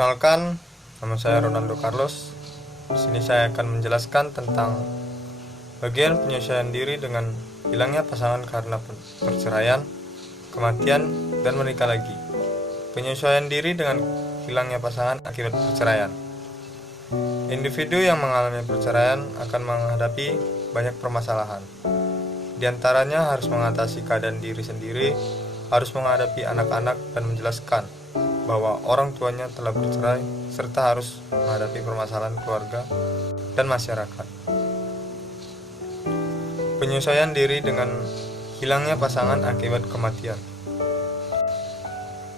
Perkenalkan, nama saya Ronaldo Carlos. Di sini saya akan menjelaskan tentang bagian penyesuaian diri dengan hilangnya pasangan karena perceraian, kematian, dan menikah lagi. Penyesuaian diri dengan hilangnya pasangan akibat perceraian. Individu yang mengalami perceraian akan menghadapi banyak permasalahan. Di antaranya harus mengatasi keadaan diri sendiri, harus menghadapi anak-anak dan menjelaskan bahwa orang tuanya telah bercerai, serta harus menghadapi permasalahan keluarga dan masyarakat. Penyesuaian diri dengan hilangnya pasangan akibat kematian.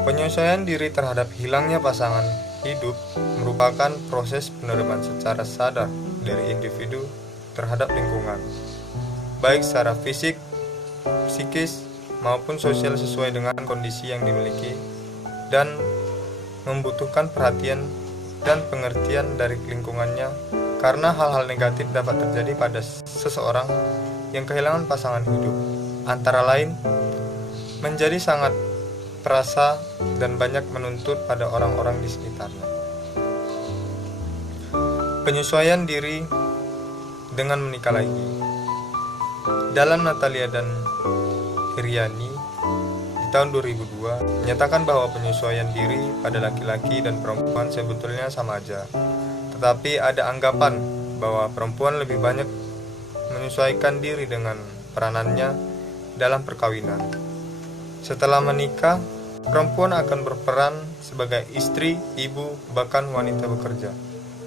Penyesuaian diri terhadap hilangnya pasangan hidup merupakan proses penerimaan secara sadar dari individu terhadap lingkungan, baik secara fisik, psikis, maupun sosial sesuai dengan kondisi yang dimiliki dan membutuhkan perhatian dan pengertian dari lingkungannya, karena hal-hal negatif dapat terjadi pada seseorang yang kehilangan pasangan hidup, antara lain menjadi sangat perasa dan banyak menuntut pada orang-orang di sekitarnya. Penyesuaian diri dengan menikah lagi. Dalam Natalia dan Iriani tahun 2002 menyatakan bahwa penyesuaian diri pada laki-laki dan perempuan sebetulnya sama aja, tetapi ada anggapan bahwa perempuan lebih banyak menyesuaikan diri dengan peranannya dalam perkawinan. Setelah menikah, perempuan akan berperan sebagai istri, ibu, bahkan wanita bekerja.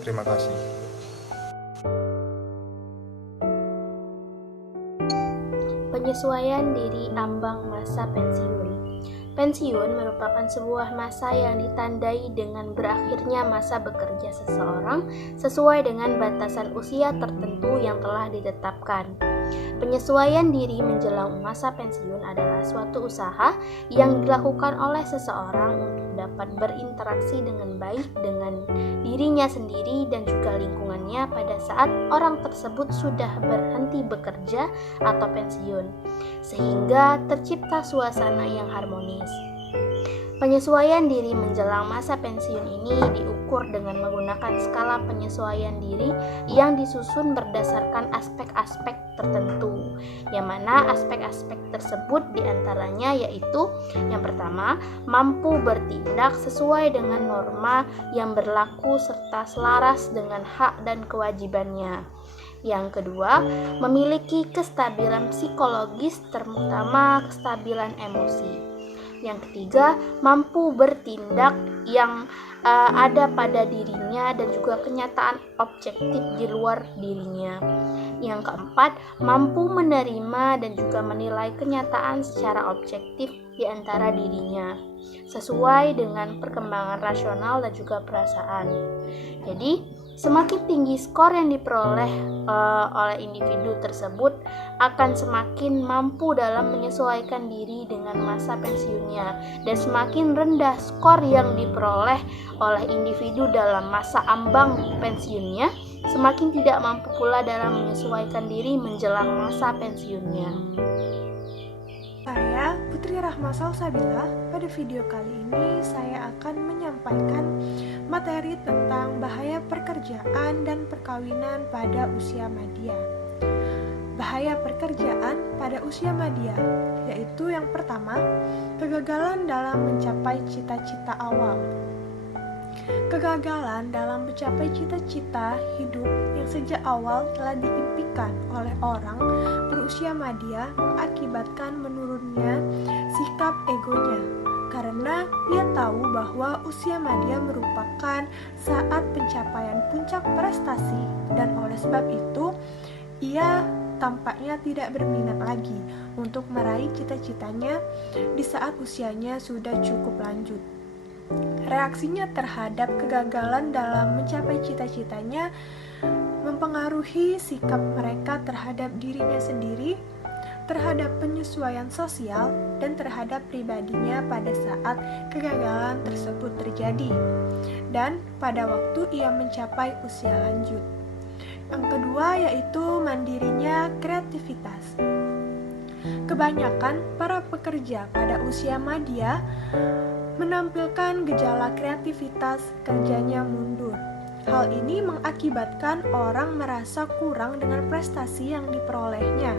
Terima kasih. Penyesuaian diri ambang masa pensiun. Pensiun merupakan sebuah masa yang ditandai dengan berakhirnya masa bekerja seseorang sesuai dengan batasan usia tertentu yang telah ditetapkan. Penyesuaian diri menjelang masa pensiun adalah suatu usaha yang dilakukan oleh seseorang untuk dapat berinteraksi dengan baik dengan dirinya sendiri dan juga lingkungannya pada saat orang tersebut sudah berhenti bekerja atau pensiun, sehingga tercipta suasana yang harmonis. Penyesuaian diri menjelang masa pensiun ini diukur dengan menggunakan skala penyesuaian diri yang disusun berdasarkan aspek-aspek tertentu, yang mana aspek-aspek tersebut diantaranya yaitu yang pertama, mampu bertindak sesuai dengan norma yang berlaku serta selaras dengan hak dan kewajibannya. Yang kedua, memiliki kestabilan psikologis, terutama kestabilan emosi. Yang ketiga, mampu bertindak yang ada pada dirinya dan juga kenyataan objektif di luar dirinya. Yang keempat, mampu menerima dan juga menilai kenyataan secara objektif di antara dirinya, sesuai dengan perkembangan rasional dan juga perasaan. Jadi, semakin tinggi skor yang diperoleh oleh individu tersebut akan semakin mampu dalam menyesuaikan diri dengan masa pensiunnya, dan semakin rendah skor yang diperoleh oleh individu dalam masa ambang pensiunnya, semakin tidak mampu pula dalam menyesuaikan diri menjelang masa pensiunnya. Saya Putri Rahma Salsabila. Pada video kali ini saya akan menyampaikan materi tentang bahaya perkerjaan dan perkawinan pada usia madya. Bahaya perkerjaan pada usia madya yaitu yang pertama, kegagalan dalam mencapai cita-cita awal. Kegagalan dalam mencapai cita-cita hidup yang sejak awal telah diimpikan oleh orang berusia madya mengakibatkan menurunnya sikap egonya, karena ia tahu bahwa usia madya merupakan saat pencapaian puncak prestasi, dan oleh sebab itu ia tampaknya tidak berminat lagi untuk meraih cita-citanya di saat usianya sudah cukup lanjut. Reaksinya terhadap kegagalan dalam mencapai cita-citanya mempengaruhi sikap mereka terhadap dirinya sendiri, terhadap penyesuaian sosial, dan terhadap pribadinya pada saat kegagalan tersebut terjadi, dan pada waktu ia mencapai usia lanjut. Yang kedua yaitu mandirinya kreativitas. Kebanyakan para pekerja pada usia madya menampilkan gejala kreativitas kerjanya mundur. Hal ini mengakibatkan orang merasa kurang dengan prestasi yang diperolehnya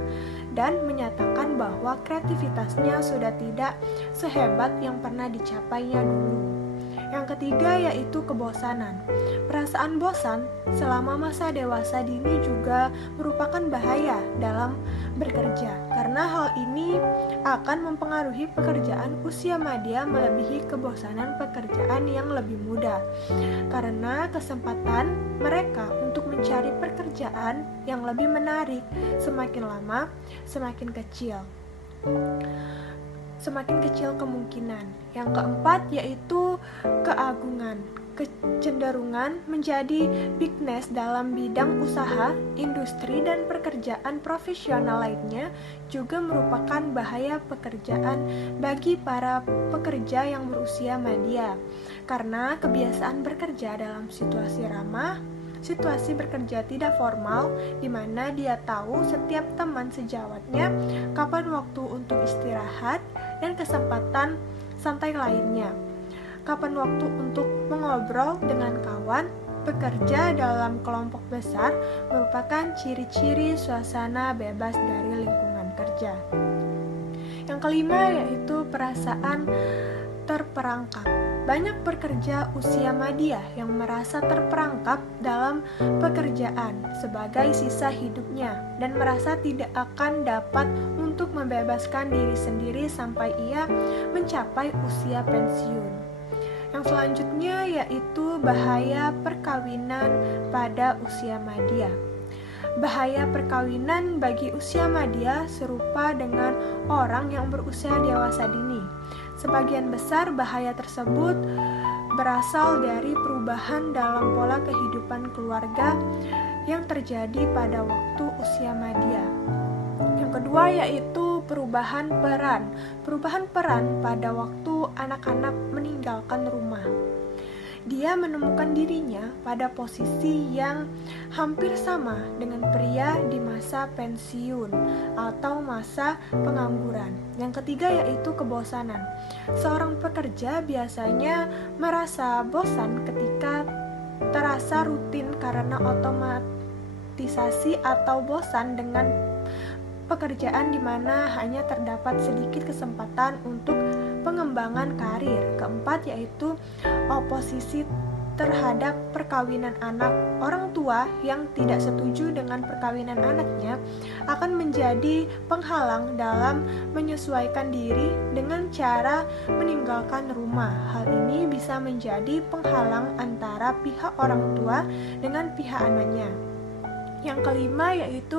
dan menyatakan bahwa kreativitasnya sudah tidak sehebat yang pernah dicapainya dulu. Yang ketiga yaitu kebosanan. Perasaan bosan selama masa dewasa dini juga merupakan bahaya dalam bekerja, karena hal ini akan mempengaruhi pekerjaan usia madya melebihi kebosanan pekerjaan yang lebih muda, karena kesempatan mereka untuk mencari pekerjaan yang lebih menarik semakin lama semakin kecil. Semakin kecil kemungkinan. Yang keempat yaitu keagungan. Kecenderungan menjadi bigness dalam bidang usaha, industri, dan pekerjaan profesional lainnya juga merupakan bahaya pekerjaan bagi para pekerja yang berusia madya, karena kebiasaan bekerja dalam situasi ramah, situasi bekerja tidak formal, di mana dia tahu setiap teman sejawatnya, kapan waktu untuk istirahat, dan kesempatan santai lainnya, kapan waktu untuk mengobrol dengan kawan. Bekerja dalam kelompok besar merupakan ciri-ciri suasana bebas dari lingkungan kerja. Yang kelima yaitu perasaan terperangkap. Banyak pekerja usia madya yang merasa terperangkap dalam pekerjaan sebagai sisa hidupnya dan merasa tidak akan dapat untuk membebaskan diri sendiri sampai ia mencapai usia pensiun. Yang selanjutnya yaitu bahaya perkawinan pada usia madya. Bahaya perkawinan bagi usia madya serupa dengan orang yang berusia dewasa dini. Sebagian besar bahaya tersebut berasal dari perubahan dalam pola kehidupan keluarga yang terjadi pada waktu usia madya. Yang kedua yaitu perubahan peran. Perubahan peran pada waktu anak-anak meninggalkan rumah. Dia menemukan dirinya pada posisi yang hampir sama dengan pria di masa pensiun atau masa pengangguran. Yang ketiga yaitu kebosanan. Seorang pekerja biasanya merasa bosan ketika terasa rutin karena otomatisasi atau bosan dengan pekerjaan di mana hanya terdapat sedikit kesempatan untuk pengembangan karir. Keempat yaitu oposisi terhadap perkawinan anak. Orang tua yang tidak setuju dengan perkawinan anaknya akan menjadi penghalang dalam menyesuaikan diri dengan cara meninggalkan rumah. Hal ini bisa menjadi penghalang antara pihak orang tua dengan pihak anaknya. Yang kelima yaitu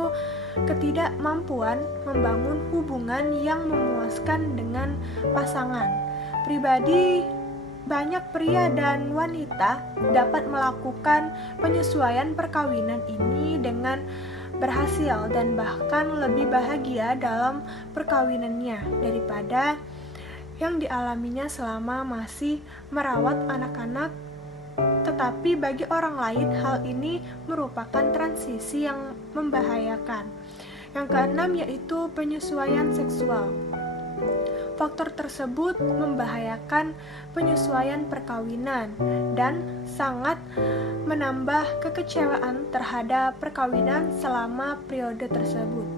ketidakmampuan membangun hubungan yang memuaskan dengan pasangan. Pribadi, banyak pria dan wanita dapat melakukan penyesuaian perkawinan ini dengan berhasil dan bahkan lebih bahagia dalam perkawinannya daripada yang dialaminya selama masih merawat anak-anak. Tetapi bagi orang lain hal ini merupakan transisi yang membahayakan. Yang keenam yaitu penyesuaian seksual. Faktor tersebut membahayakan penyesuaian perkawinan dan sangat menambah kekecewaan terhadap perkawinan selama periode tersebut.